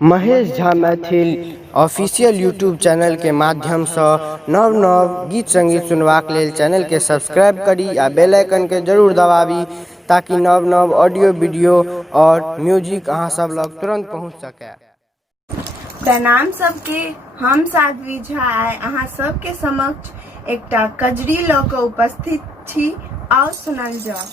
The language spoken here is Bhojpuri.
Mahesh Jha Maithil official YouTube channel के माध्यम से नव नव गीत संगीत सुनवाक लेल चैनल के सब्सक्राइब करी आ बेल आइकन के जरूर दबावी ताकि नव नव ऑडियो वीडियो और म्यूजिक अहाँ सब लग तुरंत पहुंच सके। प्रणाम सबके, हम साध्वी झा आइ अहाँ सबके समक्ष एकटा कजरी लऽ कऽ उपस्थित छी। आओ सुनल जाओ।